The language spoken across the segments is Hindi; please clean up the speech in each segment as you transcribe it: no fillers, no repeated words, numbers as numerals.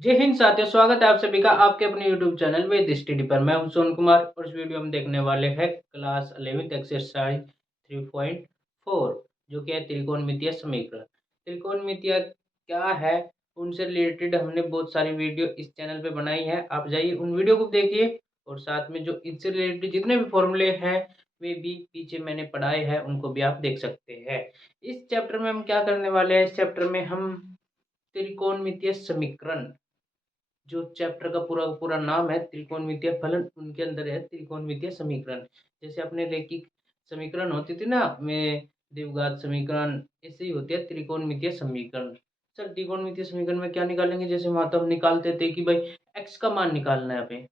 जय हिंद साथियों, स्वागत है आप सभी का आपके अपने YouTube चैनल वेद स्टडी पर। मैं हूं सोन कुमार और इस वीडियो में देखने वाले हैं क्लास 11th एक्सरसाइज 3.4 जो कि है त्रिकोणमितीय समीकरण। त्रिकोणमितीय क्या है, उनसे रिलेटेड हमने बहुत सारी वीडियो इस चैनल पे बनाई है। आप जाइए उन वीडियो को देखिए और साथ में जो इससे रिलेटेड जितने भी फॉर्मूले हैं वे भी पीछे मैंने पढ़ाए हैं, उनको भी आप देख सकते हैं। इस चैप्टर में हम क्या करने वाले हैं, इस चैप्टर में हम त्रिकोणमितीय समीकरण, जो चैप्टर का पूरा पूरा नाम है त्रिकोणमितीय फलन, उनके अंदर है त्रिकोणमितीय समीकरण। जैसे अपने रैखिक समीकरण होती थी ना, में द्विघात समीकरण, ऐसे ही होते हैं त्रिकोणमितीय समीकरण। सर त्रिकोणमितीय समीकरण में क्या निकालेंगे, जैसे वहां तो हम निकालते थे कि भाई एक्स का मान निकालना है हमें,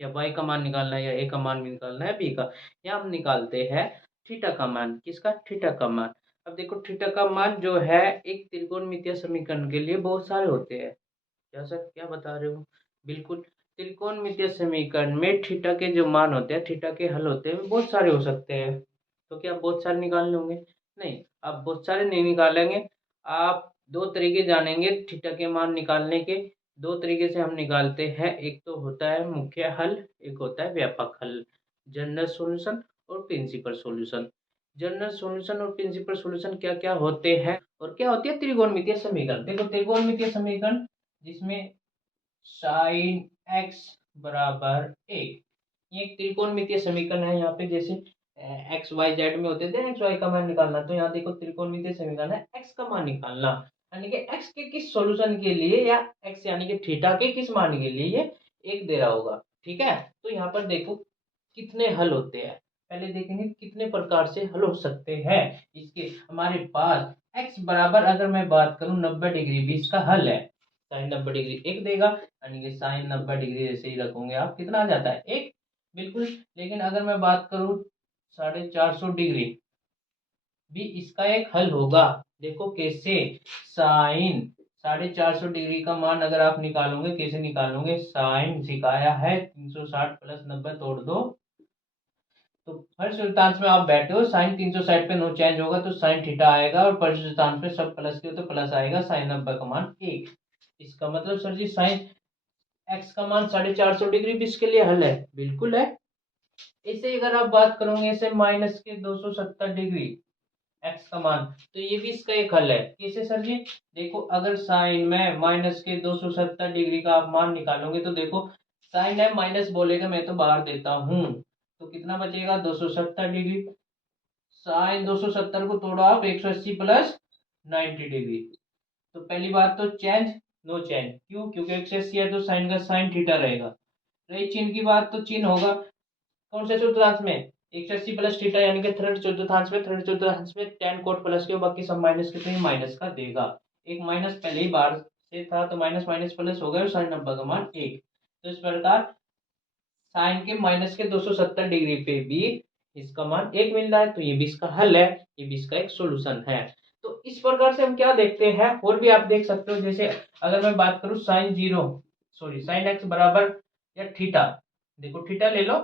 या वाई का मान निकालना है, या ए का मान भी निकालना है, बी का। यहाँ हम निकालते हैं थीटा का मान। किसका? थीटा का मान। अब देखो थीटा का मान जो है एक त्रिकोणमितीय समीकरण के लिए बहुत सारे होते हैं। क्या सर, क्या बता रहे हो? बिल्कुल। त्रिकोणमितीय समीकरण में थीटा के जो मान होते हैं, थीटा के हल होते हैं, वो बहुत सारे हो सकते हैं। तो क्या आप बहुत सारे निकाल लोगे? नहीं, आप बहुत सारे नहीं निकालेंगे। आप दो तरीके जानेंगे थीटा के मान निकालने के। दो तरीके से हम निकालते हैं, एक तो होता है मुख्य हल, एक होता है व्यापक हल, जनरल सॉल्यूशन और प्रिंसिपल सॉल्यूशन। जनरल सॉल्यूशन और प्रिंसिपल सॉल्यूशन क्या क्या होते हैं और क्या होती है त्रिकोणमितीय समीकरण? देखो त्रिकोणमितीय समीकरण जिसमें साइन एक्स बराबर एक, ये एक त्रिकोणमितीय समीकरण है। यहाँ पे जैसे एक्स वाई जेड में होते थे एक्स वाई का मान निकालना, तो यहाँ देखो त्रिकोणमितीय समीकरण है एक्स का मान निकालना, यानी कि एक्स के किस सॉल्यूशन के लिए, या एक्स यानी कि थीटा के किस मान के लिए ये एक दे रहा होगा। ठीक है, तो यहाँ पर देखो कितने हल होते हैं। पहले देखेंगे कितने प्रकार से हल हो सकते हैं। इसके हमारे पास एक्स बराबर, अगर मैं बात करूं 90 डिग्री भी इसका हल है। साइन 90 डिग्री एक देगा, यानी कि साइन 90 डिग्री ऐसे ही रखोगे आप, कितना आ जाता है? एक। बिल्कुल। लेकिन अगर मैं बात करूं 450 डिग्री भी इसका एक हल होगा। देखो कैसे, साइन 450 डिग्री का मान अगर आप निकालोगे, कैसे निकालोगे? साइन सिखाया है 360 प्लस 90 तोड़ दो। तो हर सूर्यतांश में आप बैठे हो, साइन 360 पे नो चेंज होगा तो साइन थीटा आएगा, और पर सूर्यतांश में सब प्लस के हो तो प्लस आएगा, साइन 90 का मान एक। इसका मतलब सर जी साइन एक्स का मान 450 डिग्री भी इसके लिए हल है। बिल्कुल है। इसे अगर आप बात करोगे इसे माइनस के 270 डिग्री एक्स का मान, तो ये भी इसका एक हल है। कैसे सर जी? देखो अगर साइन में माइनस के 270 डिग्री का आप मान निकालोगे, तो देखो साइन है माइनस बोलेगा, मैं तो बाहर देता हूं, तो कितना बचेगा? 270 डिग्री। साइन 270 को तोड़ो आप, 180 प्लस 90 डिग्री। तो पहली बात तो चेंज, नो चेंज। क्यों? क्योंकि 180 है तो साइन का साइन थीटा रहेगा। रही चिन्ह की बात, तो चिन्ह होगा कौन से चतुर्थांश में? 180 प्लस थीटा, यानी कि थर्ड चतुर्थांश में, थर्ड चतुर्थांश में टेन कोट प्लस के, बाकी सब माइनस के, तो ये माइनस का देगा। एक माइनस पहले ही बार से था, तो माइनस माइनस प्लस हो गया और साइन 90 का मान एक। तो इस प्रकार साइन के माइनस के 270 डिग्री पे भी इसका मान एक मिल रहा है, तो ये भी इसका हल है, ये भी इसका एक सोल्यूशन है। तो इस प्रकार से हम क्या देखते हैं, और भी आप देख सकते हो। जैसे अगर मैं बात करूं sine zero, sorry sine x बराबर या थीटा, देखो थीटा ले लो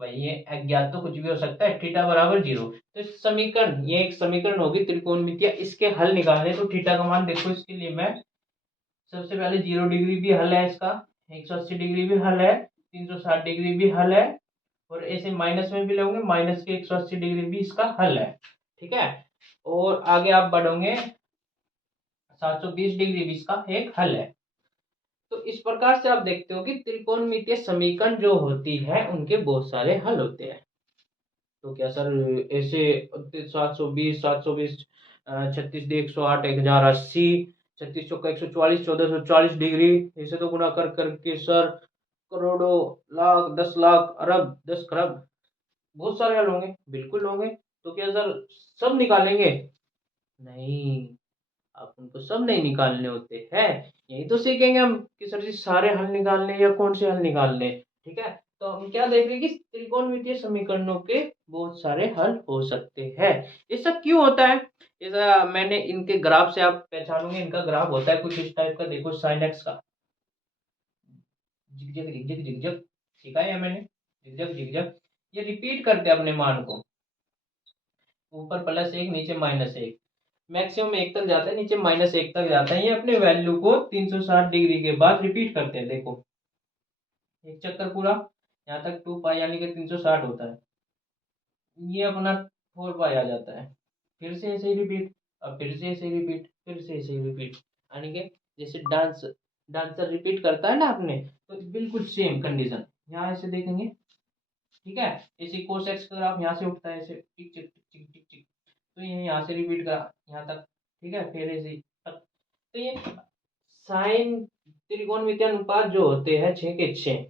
भाई, ये अज्ञात तो कुछ भी हो सकता है, थीटा बराबर जीरो। तो इस समीकरण, ये एक समीकरण होगी त्रिकोणमितीय, इसके हल निकालने, तो थीटा का मान देखो, इसके लिए मैं सबसे पहले 0 डिग्री भी हल है इसका, 180 डिग्री भी हल है, 360 डिग्री भी हल है, और ऐसे माइनस में भी लोगे, माइनस के 180 डिग्री भी इसका हल है। ठीक है, और आगे आप बढ़ोगे 720 डिग्री भी इसका एक हल है। तो इस प्रकार से आप देखते हो कि त्रिकोणमितीय समीकरण जो होती है उनके बहुत सारे हल होते हैं। तो क्या सर ऐसे 720, 720, 36 108, 1080, 36 चौका 144, 1440 डिग्री, ऐसे तो गुणा कर करके सर करोड़ों, लाख, 10 लाख, अरब, 10 खरब, बहुत सारे हल होंगे। बिल्कुल होंगे। तो क्या सर सब निकालेंगे? नहीं, आप उनको सब नहीं निकालने होते हैं। यही तो सीखेंगे हम कि सर जी सारे हल निकालने या कौन से हल निकालने। ठीक है, तो हम क्या देख रहे हैं कि त्रिकोणमितीय समीकरणों के बहुत सारे हल हो सकते हैं। ऐसा क्यों होता है? ऐसा मैंने इनके ग्राफ से आप पहचानोगे, इनका ग्राफ होता है कुछ इस टाइप का। देखो साइन एक्स का झिकझक झिकझक झिकझक सिखाया है मैंने, झिकझक झिकझक, ये रिपीट करते हैं अपने मान को, ऊपर प्लस एक नीचे माइनस एक। मैक्सिमम 1 तक जाता है, नीचे -1 तक जाता है। ये अपने वैल्यू को 360 डिग्री के बाद रिपीट करते हैं। देखो एक चक्कर पूरा यहाँ तक 2 पाई यानी कि 360 होता है। ये अपना 4 पाई आ जाता है, फिर से ऐसे ही रिपीट, अब फिर से ऐसे ही रिपीट, फिर से ऐसे ही रिपीट, यानी कि जैसे डांसर रिपीट करता है ना अपने, तो बिल्कुल सेम कंडीशन यहाँ ऐसे देखेंगे। ठीक है, इसी कोस एक्स का ग्राफ यहाँ से उठता है ऐसे टिक टिक टिक टिक टिक टिक, तो ये यहाँ से रिपीट करा यहाँ तक। ठीक है, फिर ऐसे तक। तो ये साइन त्रिकोणमितीय अनुपात जो होते हैं 6 के 6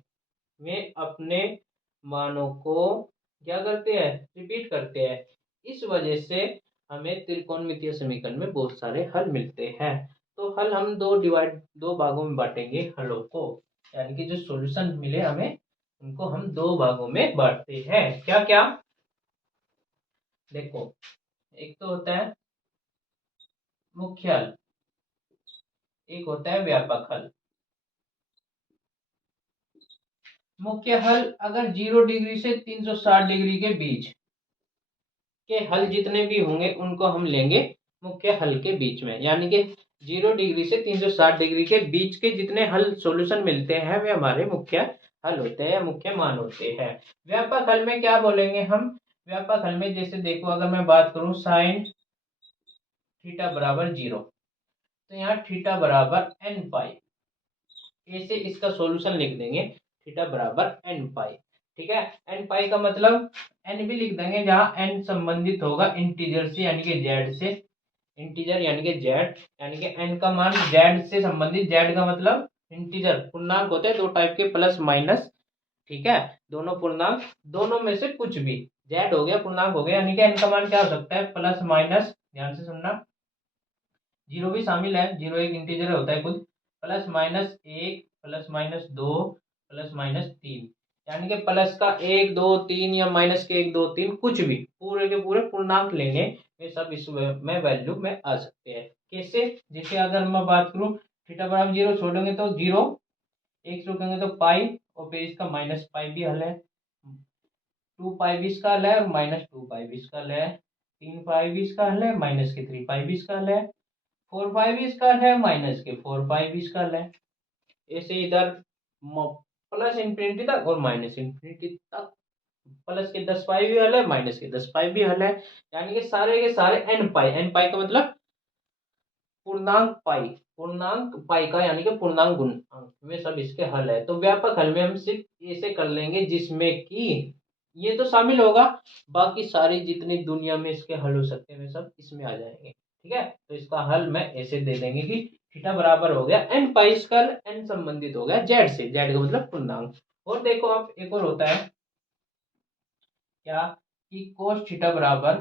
में अपने मानों को क्या करते हैं, रिपीट करते हैं। इस वजह से हमें त्रिकोणमितीय समीकरण में बहुत सारे हल मिलते हैं। तो हल हम दो भागों में बांटेंगे हलों को, यानी कि जो सॉल्यूशन मिले हमें उनको हम दो भागों में बांटते हैं। क्या क्या, देखो एक तो होता है मुख्य हल, एक होता है व्यापक हल। मुख्य हल अगर 0 डिग्री से 360 डिग्री के बीच के हल जितने भी होंगे उनको हम लेंगे मुख्य हल के बीच में, यानी कि 0 डिग्री से 360 डिग्री के बीच के जितने हल सॉल्यूशन मिलते हैं वे हमारे मुख्य हल होते हैं या मुख्य मान होते हैं। व्यापक हल में क्या बोलेंगे हम, व्यापक हल में जैसे देखो अगर मैं बात करूं साइन थीटा बराबर 0, तो यहाँ थीटा बराबर एन पाई, ऐसे इसका सॉल्यूशन लिख देंगे थीटा बराबर एन पाई। ठीक है, एन पाई का मतलब एन भी लिख देंगे जहां एन संबंधित होगा इंटीजर से यानी कि जेड से, इंटीजर यानी कि जेड, यानी कि एन का मान जेड से संबंधित, जेड का मतलब इंटीजर, पूर्णांक होते हैं दो टाइप के, प्लस माइनस। ठीक है, दोनों पूर्णांक, दोनों में से कुछ भी, जेड हो गया पूर्णांक हो गया, यानी कि एन का मान क्या हो सकता है, प्लस माइनस, ध्यान से सुनना, जीरो भी शामिल है, जीरो एक इंटीजर होता है खुद, +-1 +-2 +-3, यानी कि प्लस का 1 2 3 या माइनस के 1 2 3 कुछ भी, पूरे के पूरे पूर्णांक लेंगे, ये सब इस में वैल्यू में आ सकते हैं। कैसे, जैसे अगर मैं बात करूं थीटा बराबर 0 छोड़ेंगे तो 0, एक रखेंगे तो पाई, और फिर इसका माइनस पाई भी हल है, 2 पाई भी इसका हल है, और -2 पाई भी इसका हल है, 3 पाई भी इसका हल है, माइनस के 3 पाई भी इसका हल है, 4 पाई भी इसका हल है, माइनस के 4 पाई भी इसका हल है। ऐसे इधर प्लस इंफिनिटी तक और माइनस इंफिनिटी तक, प्लस के 10 पाई भी हल है, माइनस के 10 पाई भी हल है, यानी कि सारे के सारे एन पाई, एन पाई का मतलब पूर्णांक पाई, पूर्णांक पाई का यानी कि पूर्णांक गुणक में सब इसके हल है। तो व्यापक हल में हम सिर्फ ऐसे कर लेंगे जिसमें कि ये तो शामिल होगा, बाकी सारी जितनी दुनिया में इसके हल हो सकते हैं वे सब इसमें आ जाएंगे। ठीक है, तो इसका हल मैं ऐसे दे देंगे कि थीटा बराबर हो गया एन पाई, इसका एन संबंधित हो गया जेड से, जेड का मतलब पूर्णांक। और देखो आप एक और होता है क्या, कि कोस थीटा बराबर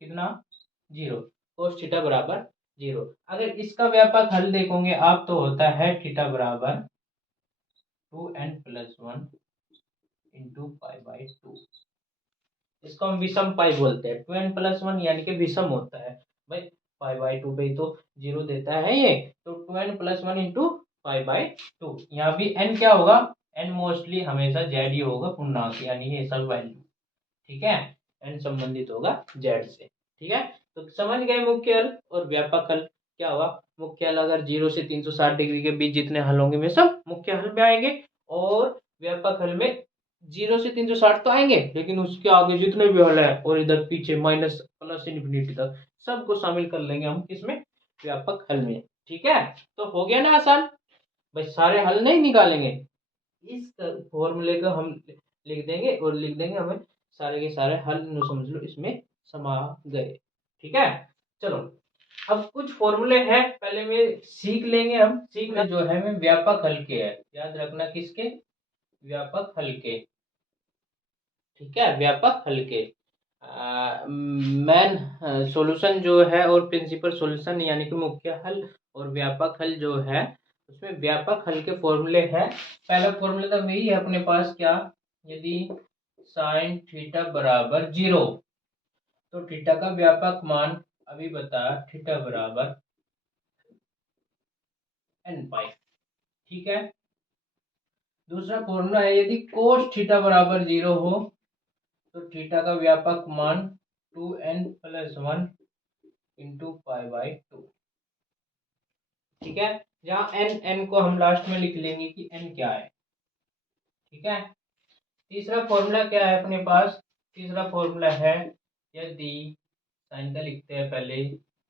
कितना, 0, कोस थीटा बराबर 0। अगर इसका व्यापक हल देखोगे आप तो होता है थीटा बराबर 2n+1 इंटू π/2, इसको हम विषम पाई बोलते हैं। 2n+1 यानी कि विषम होता है भाई, π/2 पे तो 0 देता है ये, तो 2n+1 इंटू π/2, यहाँ भी n क्या होगा, n मोस्टली हमेशा जेड ही होगा पूर्णांक, यानी ये सब वैल्यू। ठीक है, एन संबंधित होगा जेड से। ठीक है, तो समझ गए मुख्य हल और व्यापक हल क्या हुआ। मुख्य हल अगर 0 से 360 डिग्री के बीच जितने हल होंगे वे सब मुख्य हल में आएंगे, और व्यापक हल में 0 से 360 तो आएंगे, लेकिन उसके आगे जितने भी हल है और इधर पीछे माइनस प्लस इन्फिनिटी तक सबको शामिल कर लेंगे हम किसमें, व्यापक हल में। ठीक है, तो हो गया ना आसान, भाई सारे हल नहीं निकालेंगे, इस फॉर्मूले का हम लिख देंगे और लिख देंगे हमें सारे के सारे हल समझ लो इसमें समा गए। ठीक है, चलो अब कुछ फॉर्मूले हैं पहले में सीख लेंगे, हम सीखना जो है में व्यापक हल के है, याद रखना किसके, व्यापक हल के। ठीक है, व्यापक हल के मेन सॉल्यूशन जो है और प्रिंसिपल सॉल्यूशन यानी कि मुख्य हल और व्यापक हल जो है, उसमें व्यापक हल के फॉर्मूले हैं। पहला फॉर्मूला तो वही है अपने पास, क्या, यदि साइन थीटा बराबर 0, तो थीटा का व्यापक मान अभी बता, थीटा बराबर एन पाई। ठीक है, दूसरा फॉर्मूला है यदि कोस थीटा बराबर 0 हो, तो थीटा का व्यापक मान 2n+1 into pi by two. ठीक है, जहाँ एन को हम लास्ट में लिख लेंगे कि एन क्या है। ठीक है, तीसरा फॉर्मूला क्या है अपने पास? तीसरा फॉर्मूला है, यदि साइन का लिखते हैं पहले,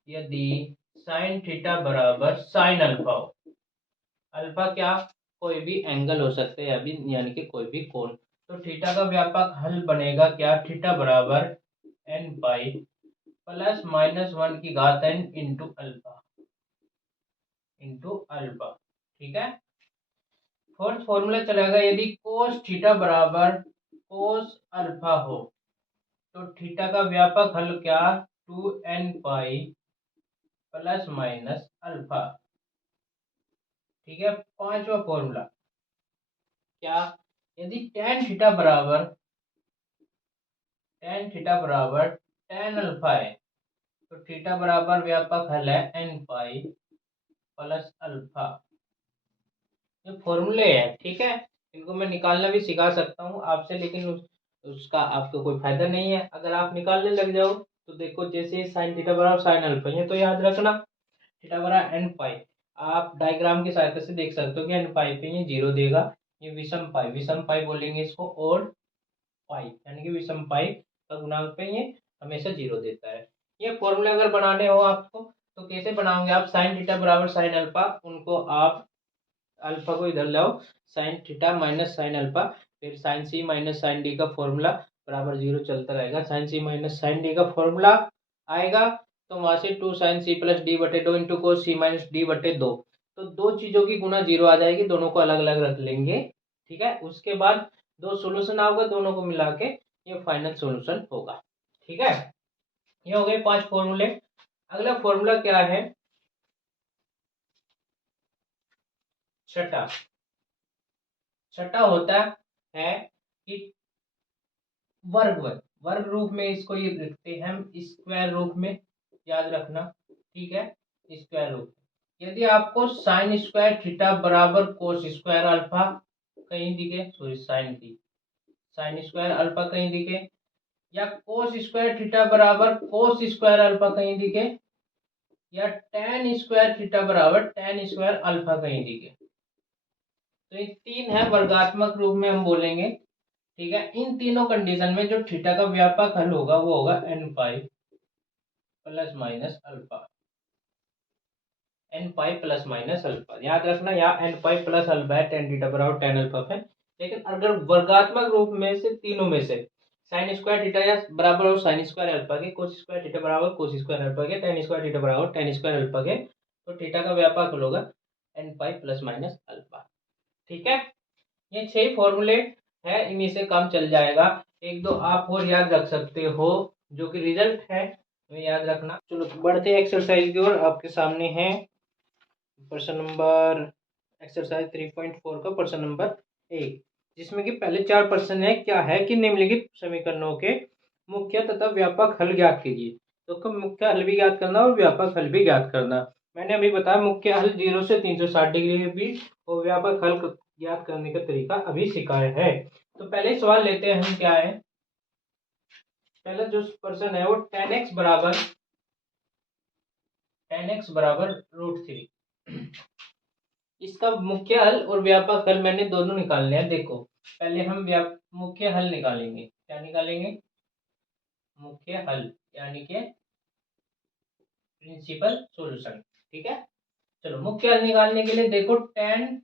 यदि साइन थीटा बराबर साइन अल्फा हो। अल्फा क्या? कोई भी एंगल हो सकते हैं अभी, यानी कि कोई भी कोण। तो थीटा का व्यापक हल बनेगा क्या? थीटा बराबर n pi plus minus one की घात एन इंटू अल्फा, ठीक है। फोर्थ फॉर्मूला चलेगा, यदि कोस थीटा बराबर कोस अल्फा हो तो थीटा का व्यापक हल क्या? Two n pi plus minus alpha. ठीक है, पांचवा फॉर्मूला क्या? यदि टेन थीटा बराबर टेन अल्फा है तो थीटा बराबर व्यापक हल है एन पाई प्लस अल्फा। ये फॉर्मूले हैं, ठीक है। इनको मैं निकालना भी सिखा सकता हूँ आपसे, लेकिन उसका आपको कोई फायदा नहीं है अगर आप निकालने लग जाओ। तो देखो, जैसे साइन थीटा बराबर साइन अल्फा, ये तो याद रखना, थीटा बराबर एन पाई। आप डायग्राम की सहायता से देख सकते हो कि एन पाई पे ये जीरो देगा, ये विषम पाई बोलेंगे इसको, और पाई यानी कि विषम पाई का गुणांक पे ये हमेशा जीरो देता है। ये फॉर्मूले अगर बनाने हो आपको तो कैसे बनाओगे आप? साइन थीटा बराबर साइन अल्फा, उनको आप अल्फा को इधर लाओ, sine theta minus sine alpha, फिर sine C minus sine D का फॉर्मूला बराबर जीरो चलता रहेगा। Sine C minus sine D का फॉर्मूला आएगा तो वहां से two sine C plus D बटे दो into cos C minus D बटे दो। तो दो चीजों की गुना जीरो आ जाएगी, दोनों को अलग अलग रख लेंगे। ठीक है, उसके बाद दो सोल्यूशन आओगे, दोनों को मिला के ये फाइनल सोल्यूशन होगा। ठीक है, ये हो गए पांच फॉर्मूले। अगला फॉर्मूला क्या है? छठा। छठा होता है कि वर्ग रूप में इसको ये लिखते हैं हम स्क्वायर रूप में, याद रखना। ठीक है, स्क्वायर रूप में। यदि आपको साइन स्क्वायर थीटा बराबर कोस स्क्वायर अल्फा कहीं दिखे, सॉरी साइन स्क्वायर अल्फा कहीं दिखे, या कोस स्क्वायर थीटा बराबर कोस स्क्वायर अल्फा कहीं दिखे, या टेन स्क्वायर थीटा बराबर टेन स्क्वायर अल्फा कहीं दिखे, तो ये तीन है वर्गात्मक रूप में हम बोलेंगे। ठीक है, इन तीनों कंडीशन में जो थीटा का व्यापक हल होगा वो होगा n pi plus minus alpha. N pi plus minus alpha याद रखना, यहाँ एन पाई प्लस अल्फा है, टेन थीटा बराबर टेन अल्फा है। लेकिन अगर वर्गात्मक रूप में से तीनों में से साइन स्क्वायर थीटा या बराबर हो साइन स्क्वायर अल्फा के, कोस स्क्वायर थीटा बराबर कोस स्क्वायर अल्फा के, टेन स्क्वायर थीटा बराबर टेन स्क्वायर अल्फा के, तो थीटा का व्यापक हल होगा n pi plus minus alpha. ठीक है, ये छह फॉर्मूले है, इन्हीं से काम चल जाएगा। एक दो आप और याद रख सकते हो, जो कि रिजल्ट है वो याद रखना। चलो बढ़ते एक्सरसाइज की ओर। आपके सामने है प्रश्न नंबर, एक्सरसाइज 3.4 का प्रश्न नंबर 1, जिसमें कि पहले चार प्रश्न है। क्या है कि निम्नलिखित समीकरणों के मुख्य तथा व्यापक हल ज्ञात कीजिए। तो मुख्य हल भी ज्ञात करना और व्यापक हल भी ज्ञात करना। मैंने अभी बताया मुख्य हल 0 से 360 डिग्री के बीच, और व्यापक हल ज्ञात करने का तरीका अभी सिखाया है। तो पहले सवाल लेते हैं हम, क्या है पहला जो प्रश्न है वो टेन एक्स बराबर रूट थ्री। इसका मुख्य हल और व्यापक हल मैंने दोनों निकालने हैं। देखो, पहले हम मुख्य हल निकालेंगे। क्या निकालेंगे? मुख्य हल यानी कि प्रिंसिपल सॉल्यूशन। ठीक है, चलो मुख्य हल निकालने के लिए देखो, टेन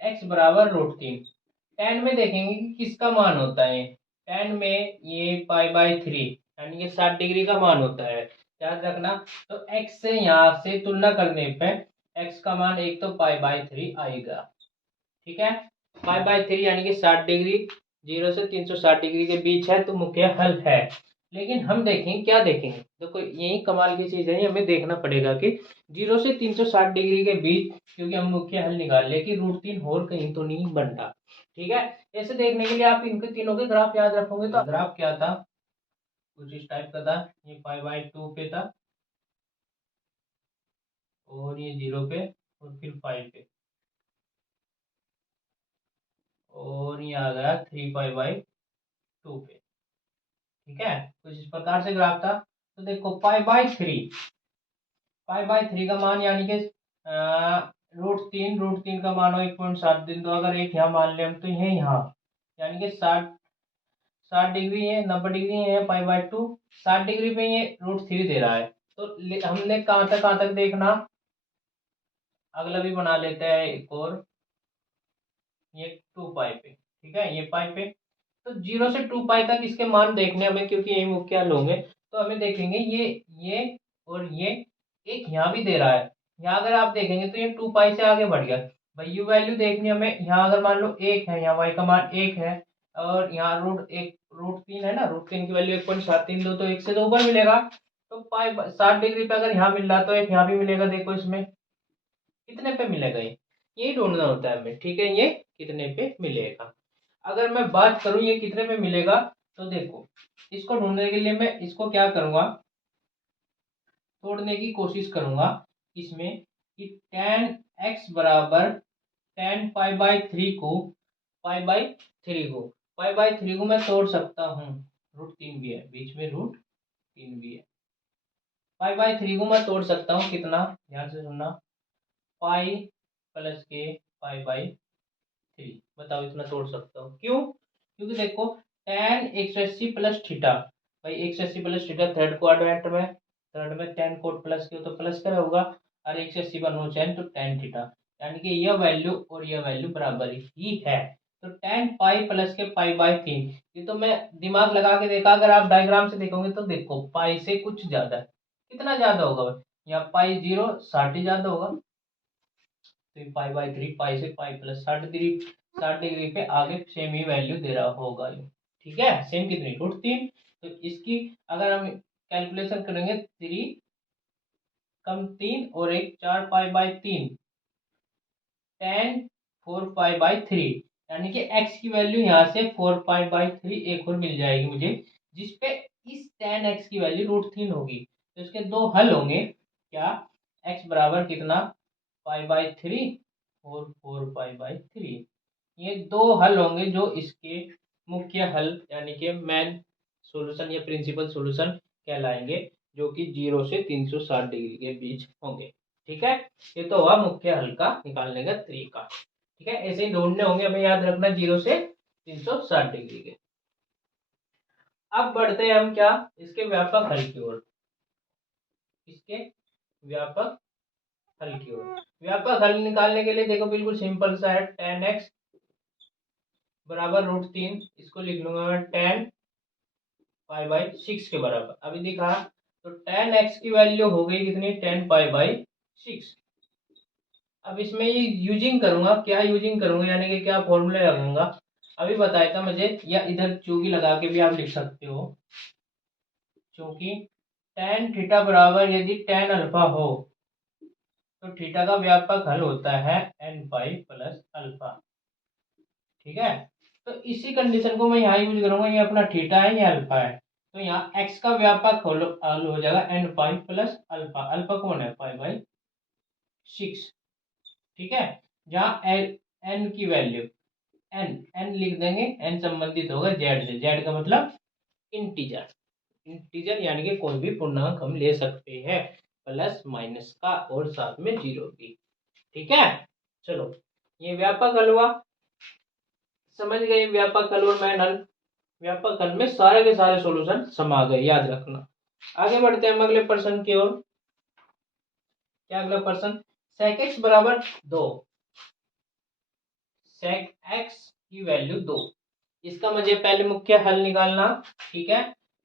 एक्स बराबर रूट तीन। टेन में देखेंगे कि किसका मान होता है। टेन में ये पाई बाई थ्री यानी कि 60 डिग्री का मान होता है, याद रखना। तो एक्स से यहाँ से तुलना करने पे एक्स का मान एक तो पाई बाई थ्री आएगा। ठीक है, पाई बाई थ्री यानी कि 60 डिग्री, 0 से 360 डिग्री के बीच है, तो मुख्य हल है। लेकिन हम देखेंगे, क्या देखेंगे, देखो यही कमाल की चीज है, हमें देखना पड़ेगा कि 0 से 360 डिग्री के बीच, क्योंकि हम मुख्य हल निकाल ले कि रूट तीन और कहीं तो नहीं बनता। ठीक है, ऐसे देखने के लिए आप इनके तीनों के ग्राफ याद रखोगे। तो ग्राफ क्या था, कुछ इस टाइप का था, ये पाई बाई टू पे था, और ये 0 पे, और फिर 5 पे, और ये आ गया 3 पाई बाई टू पे। ठीक है, कुछ इस प्रकार से ग्राफ था। तो देखो पाई बाई थ्री का मान यानी कि रूट तीन का मान हो 1.7 दिन, तो अगर एक यहाँ मान ले हम तो ये यहाँ यानी कि 60 60 डिग्री है, 90 डिग्री है पाई बाई 2, 60 डिग्री पे ये रूट 3 दे रहा है। तो हमने कहाँ तक देखना, अगला भी बना लेते हैं एक और, ये 2 पाई पे, ठीक है, ये पाई पे। तो 0 से 2 पाई तक इसके मान देखने हमें, क्योंकि यही मुख्य हल होंगे। तो हमें देखेंगे ये और ये, एक यहाँ भी दे रहा है। यहाँ अगर आप देखेंगे तो ये 2 पाई से आगे बढ़ गया। भाई यू वैल्यू देखनी हमें, यहाँ अगर मान लो एक है, यहाँ वाई का मान एक है, और यहाँ रूट तीन है ना, रूट 3 की वैल्यू 1.732, तो एक से तो ऊपर मिलेगा। तो पाई 60 डिग्री पे अगर यहाँ मिल रहा तो एक यहाँ भी मिलेगा। देखो इसमें कितने पे मिलेगा, ये यही ढूंढना होता है हमें, ठीक है, ये कितने पे मिलेगा। अगर मैं बात करूं ये कितने पे मिलेगा, तो देखो इसको ढूंढने के लिए मैं इसको क्या करूंगा, तोड़ने की कोशिश करूंगा इसमें, कि टेन एक्स बराबर टेन पाई बाई थ्री को मैं तोड़ सकता हूँ। रूट 3 भी है बीच में, रूट 3 भी है। पाई बाई 3 को मैं तोड़ सकता हूँ कितना, ध्यान से सुनना, पाई प्लस के पाई बाई 3। बताओ इतना तोड़ सकता हूँ क्यों, क्योंकि देखो टेन 180 प्लस थीटा, भाई 180 प्लस थीटा थर्ड क्वाड्रेंट में, थर्ड में टेन कोट प्लस के तो प्लस का होगा, और 180 का नो चैन तो टेन थीटा, यानी कि यह वैल्यू और यह वैल्यू बराबर ही है। तो टेन पाई प्लस के पाई बाई 3, ये तो मैं दिमाग लगा के देखा, अगर आप डायग्राम से देखोगे तो देखो पाई से कुछ ज्यादा है। कितना ज्यादा होगा भाई, यहाँ पाई 0 60 ही ज्यादा होगा। तो पाई बाई 3 पाई से पाई प्लस 60 डिग्री, 60 डिग्री पे आगे सेम ही वैल्यू दे रहा होगा ये, ठीक है, सेम कितनी, रूट 3। तो इसकी अगर हम कैलकुलेशन करेंगे, 3 कम 3 और एक 4 पाई बाई 3, 4 पाई बाई 3, यानी कि एक्स की वैल्यू यहाँ से 4 पाई बाई 3 एक और मिल जाएगी मुझे, जिसपे इस टेन एक्स की वैल्यू रूट 3 होगी। तो इसके दो हल होंगे, क्या, एक्स बराबर कितना, पाई बाई 3 और 4 पाई बाई 3, ये दो हल होंगे जो इसके मुख्य हल यानी कि मेन सॉल्यूशन या प्रिंसिपल सॉल्यूशन कहलाएंगे, जो कि 0 से 360 डिग्री के बीच होंगे, ठीक है। ये तो हुआ मुख्य हल का निकालने का तरीका, ठीक है, ऐसे ही ढूंढने होंगे, हमें याद रखना 0 से 360 डिग्री के। अब बढ़ते हैं हम क्या, इसके व्यापक हल की ओर, इसके व्यापक हल की ओर। व्यापक हल निकालने के लिए देखो बिल्कुल सिंपल सा है, टेन एक्स बराबर रूट 3, इसको लिख लूंगा मैं टेन पाई बाई 6 के बराबर, अभी दिखा। तो टेन एक्स की वैल्यू हो गई कितनी, 10 पाई बाई 6। अब इसमें ये यूजिंग करूंगा, क्या यूजिंग करूंगा यानी कि क्या फॉर्मूले लगाऊंगा, अभी बताया था मुझे, या इधर चूंकि लगा के भी आप लिख सकते हो। चूंकि टेन थीटा बराबर यदि टेन अल्फा हो, तो थीटा का व्यापक हल होता है एन पाई प्लस अल्फा, ठीक है। तो इसी कंडीशन को मैं यहाँ यूज करूंगा, ये अपना थीटा है, ये अल्फा है, तो यहाँ एक्स का व्यापक हल हो जाएगा n pi plus alpha. Alpha कौन है, पाई बाई 6, ठीक है। जहाँ एन की वैल्यू, एन एन लिख देंगे, एन संबंधित होगा जेड से, जेड का मतलब इंटीजर, इंटीजर यानी कि कोई भी पूर्णांक हम ले सकते हैं, प्लस माइनस का और साथ में 0 की, ठीक है। चलो ये व्यापक हल हुआ, समझ गए, व्यापक हल और मैन हल। व्यापक हल में सारे के सारे सॉल्यूशन समा गए, याद रखना। आगे बढ़ते हैं हम अगले प्रश्न की ओर। क्या अगला प्रश्न, sec x बराबर 2, sec x की वैल्यू 2, इसका मुझे पहले मुख्य हल निकालना, ठीक है,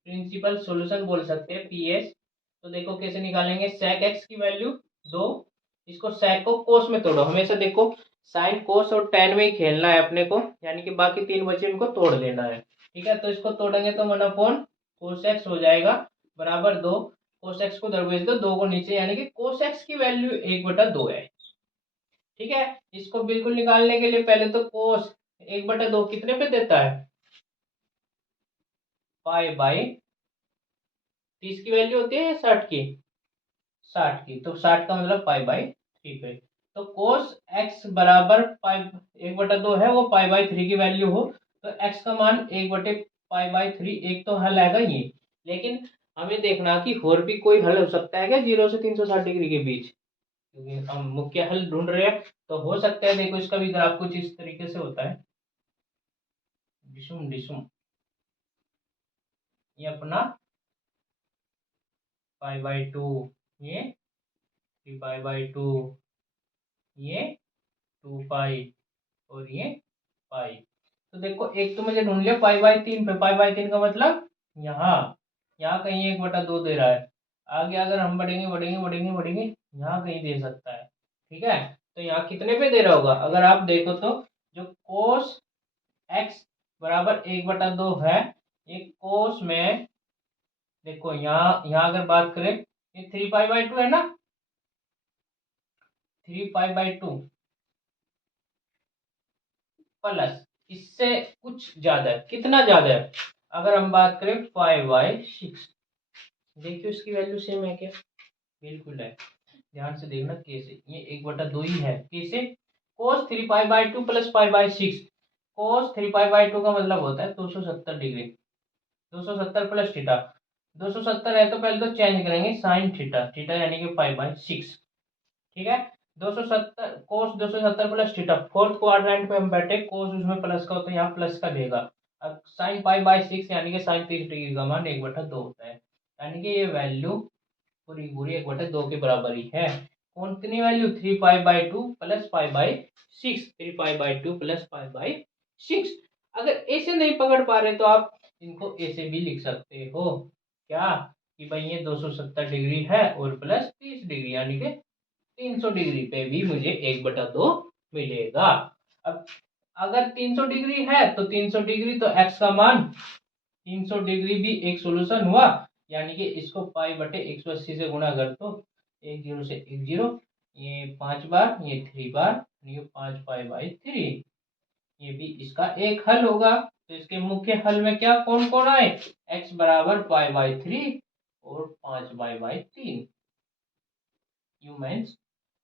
प्रिंसिपल सॉल्यूशन बोल सकते हैं पीएस। तो देखो कैसे निकालेंगे, sec x की वैल्यू 2, इसको sec को कोस में तोड़ो, हमेशा देखो साइन कोस और टेन में ही खेलना है अपने को, यानी कि बाकी तीन बचे उनको तोड़ देना है, ठीक है। तो इसको तोड़ेंगे तो 1/, कोस एक्स हो जाएगा बराबर 2, कोस एक्स को दरवेज दो, 2 को नीचे, यानी कि कोस एक्स की वैल्यू 1/2 है, ठीक है। इसको बिल्कुल निकालने के लिए पहले तो कोस 1/2 कितने पे देता है, पाई बाई 30 की वैल्यू होती है या 60 की, 60 की, तो 60 का मतलब पाई बाई 3 पे। तो कोस एक्स बराबर पाई 1/2 है, वो पाई बाई 3 की वैल्यू हो, तो एक्स का मान 1/पाई बाई 3, एक तो हल आएगा ये। लेकिन हमें देखना कि और भी कोई हल हो सकता है क्या 0 से 360 डिग्री के बीच, क्योंकि हम मुख्य हल ढूंढ रहे हैं। तो हो सकता है, देखो इसका भी ग्राफ कुछ इस तरीके से होता है, डिशुम डिशुम, ये अपना पाई/2, ये 3 पाई/2, ये 2 पाई, और ये पाई। तो देखो एक तो मुझे ढूंढ लिया पाई/3 पे, पाई/3 का मतलब यहाँ, यहाँ कहीं 1/2 दे रहा है। आगे अगर हम बढ़ेंगे बढ़ेंगे बढ़ेंगे बढ़ेंगे, यहाँ कहीं दे सकता है। ठीक है, तो यहाँ कितने पे दे रहा होगा, अगर आप देखो तो जो कोस एक्स बराबर 1/2 है, ये कोस में, देखो यहाँ यहाँ अगर बात करें, ये 3 पाई/2 है ना, 3 पाई/2 प्लस इससे कुछ ज्यादा है, कितना ज्यादा है, अगर हम बात करें 5/6, देखियो इसकी वैल्यू सेम है क्या, बिल्कुल है। ध्यान से देखना कैसे, ये 1/2 ही है, कैसे, कोस 3 पाई/2 प्लस पाई/6, कोस 3 पाई/2 का मतलब होता है 270 डिग्री, 270 प्लस थीटा, 270 है तो पहले तो चेंज करेंगे साइन थीटा, थीटा यानी कि पाई/6। ठीक है, 270 कोस 270 प्लस थीटा, फोर्थ क्वाड्रेंट पे हम बैठे, कोस उसमें प्लस का होता है, यहाँ प्लस का देगा। अब साइन पाई/6 यानी कि साइन 30 डिग्री का मान 1/2 होता है, यानी कि ये वैल्यू पूरी पूरी 1/2 के बराबर ही है। कौन कितनी वैल्यू, 3 पाई/2 प्लस पाई/6, 3 पाई/2 प्लस पाई/6। अगर ऐसे नहीं पकड़ पा रहे तो आप इनको ऐसे भी लिख सकते हो, क्या, कि भाई ये 270 डिग्री है और प्लस 30 डिग्री, यानी कि 300 डिग्री पे भी मुझे 1/2 मिलेगा। अब अगर 300 डिग्री है तो 300 डिग्री, तो एक्स का मान 300 डिग्री भी एक सोल्यूशन हुआ, यानी कि इसको पाई/180 से गुणा कर तो 10 से 10, ये 5 बार, ये 3 बार, ये 5 पाई/3, ये भी इसका एक हल होगा। तो इसके मुख्य हल में क्या कौन कौन आए, एक्स बराबर पाई/3 और 5 पाई/3, यू मीन्स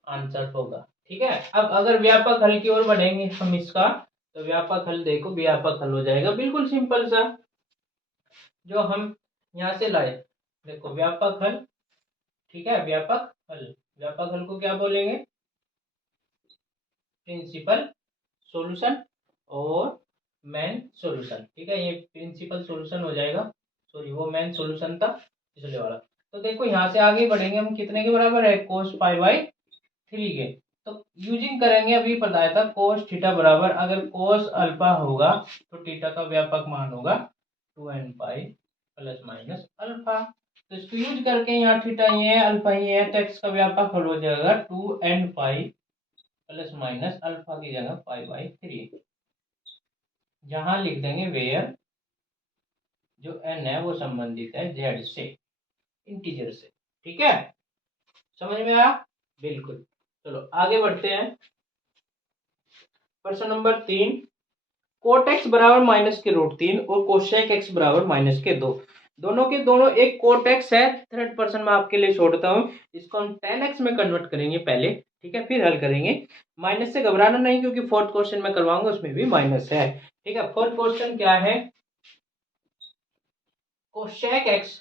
आंसर होगा। ठीक है, अब अगर व्यापक हल की ओर बढ़ेंगे हम इसका, तो व्यापक हल देखो, व्यापक हल हो जाएगा बिल्कुल सिंपल सा, जो हम यहाँ से लाए। देखो व्यापक हल, ठीक है, व्यापक हल, व्यापक हल को क्या बोलेंगे, प्रिंसिपल सॉल्यूशन और मेन सॉल्यूशन। ठीक है, ये प्रिंसिपल सॉल्यूशन हो जाएगा, सॉरी वो मेन सॉल्यूशन था पिछले वाला। तो देखो यहाँ से आगे बढ़ेंगे हम, कितने के बराबर है, कोस पाई/3 के। तो यूजिंग करेंगे, अभी बताया था कोस थीटा बराबर, अगर कोस अल्फा होगा तो थीटा का व्यापक मान होगा 2n पाई प्लस माइनस अल्फा। तो इसको यूज करके यहाँ थीटा ये है, अल्फा ये है, तो एक्स का व्यापक हल हो जाएगा 2n पाई प्लस माइनस अल्फा की जगह पाई/3, जहां लिख देंगे वेयर जो n है वो संबंधित है z से, इंटीजर से। ठीक है, समझ में आया, बिल्कुल। चलो आगे बढ़ते हैं, प्रश्न नंबर 3, कोट एक्स बराबर -√3 और कोशेक एक्स बराबर -2, दोनों के दोनों एक कोट एक्स है, थर्ड पर्सन में आपके लिए छोड़ता हूं, इसको हम tan x में कन्वर्ट करेंगे पहले, ठीक है, फिर हल करेंगे। माइनस से घबराना नहीं, क्योंकि फोर्थ क्वेश्चन में करवाऊंगा उसमें भी माइनस है। ठीक है, फोर्थ क्वेश्चन क्या है, कोशेक एक्स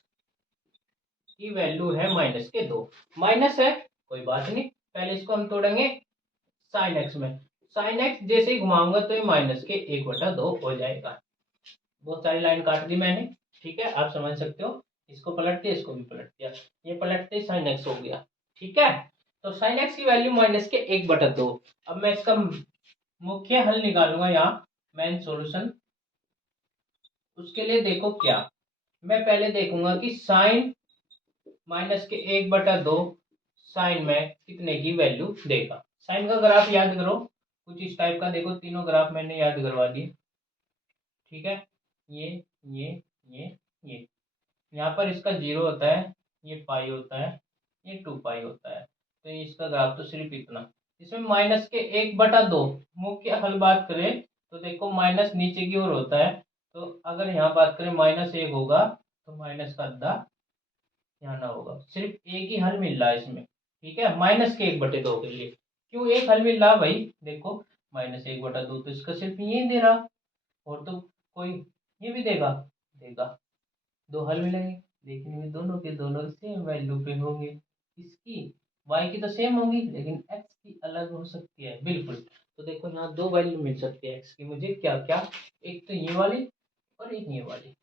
की वैल्यू है -2, माइनस है कोई बात नहीं, पहले इसको हम तोड़ेंगे साइन एक्स में, साइन एक्स जैसे ही घुमाऊंगा तो ये -1/2 हो जाएगा। बहुत सारी लाइन काट दी मैंने, ठीक है, आप समझ सकते हो, इसको पलट दिया, इसको भी पलट दिया, ये पलटते साइन एक्स हो गया। ठीक है, तो साइन एक्स की वैल्यू -1/2। अब मैं इसका मुख्य हल निकालूंगा यहाँ, मेन सॉल्यूशन। उसके लिए देखो क्या, मैं पहले देखूंगा कि साइन -1/2 साइन में कितने की वैल्यू देगा। साइन का ग्राफ याद करो, कुछ इस टाइप का, देखो तीनों ग्राफ मैंने याद करवा दिए। ठीक है, ये ये ये ये, यहाँ पर इसका 0 होता है, ये पाई होता है, ये 2 पाई होता है, तो इसका ग्राफ तो सिर्फ इतना। इसमें -1/2 मुख्य हल बात करें तो देखो माइनस नीचे की ओर होता है, तो अगर यहाँ बात करें -1 होगा तो माइनस का आधा यहाँ ना होगा, सिर्फ एक ही हल मिल रहा है इसमें। ठीक है, -1/2 के लिए क्यों एक हल मिल रहा भाई, देखो -1/2 तो इसका सिर्फ ये दे रहा, और तो कोई ये भी देगा, देगा, दो हल मिलेंगे। देखने में दोनों के दोनों सेम वैल्यू पे होंगे। इसकी y की तो सेम होगी लेकिन x की अलग हो सकती है। बिल्कुल। तो देखो यहाँ दो वैल्यू मिल सकती है x की मुझे, क्या क्या, एक तो ये वाली और एक ये वाली।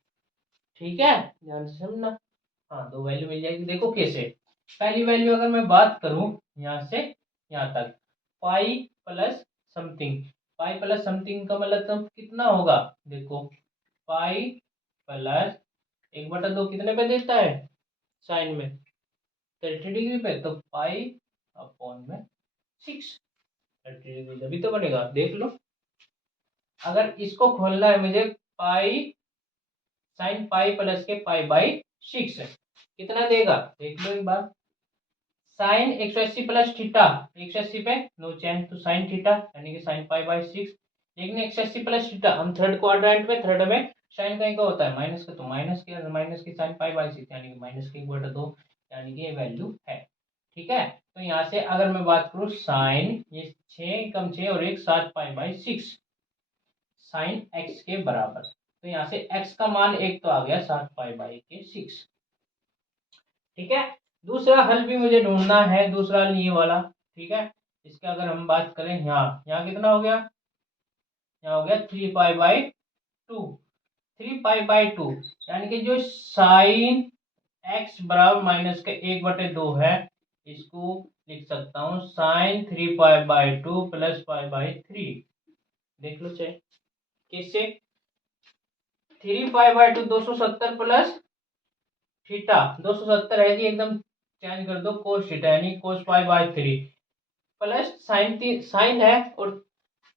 ठीक है, ध्यान से समझना। हाँ, दो वैल्यू मिल जाएगी। देखो कैसे। पहली वैल्यू अगर मैं बात करूं यहाँ से यहाँ तक, pi plus something. Pi plus something का मतलब तो कितना होगा, देखो पाई प्लस 1/2 कितने पे देता है साइन में, 30 डिग्री पे। तो पाई अपॉन में 6, 30 डिग्री तभी तो बनेगा। देख लो, अगर इसको खोलना है मुझे, पाई साइन पाई प्लस के पाई बाई 6 कितना देगा, देख लो एक बार। साइन 180 प्लस थीटा, 180 पे नो चेंज, तो साइन थीटा यानी कि साइन पाई बाई 6। लेकिन 180 प्लस थीटा, हम थर्ड क्वाड्रेंट में, थर्ड में साइन कहीं का होता है माइनस का, तो माइनस की साइन पाई बाई 6 यानी कि -1/2 यानी कि ये वैल्यू है। ठीक है, तो यहाँ से अगर मैं बात करूँ साइन, ये 6 कम 6 और 1 7 पाई बाई 6 साइन एक्स के बराबर। तो यहाँ से एक्स का मान एक तो आ गया 7 पाई बाई के 6। ठीक है, दूसरा हल भी मुझे ढूंढना है, दूसरा हल ये वाला। ठीक है, इसका अगर हम बात करें, यहाँ यहाँ कितना हो गया, यहाँ हो गया 3 पाई बाई 2। 3 पाई बाई 2 यानी कि जो साइन एक्स बराबर माइनस के 1/2 है, इसको लिख सकता हूँ sine 3 pi by 2 plus pi by 3। देख लो चाहे कैसे। 3 पाई बाई 2 270 प्लस थीटा, 270 है जी, एकदम चेंज कर दो कोस थीटा यानी कोस पाई बाई 3 प्लस साइन है, और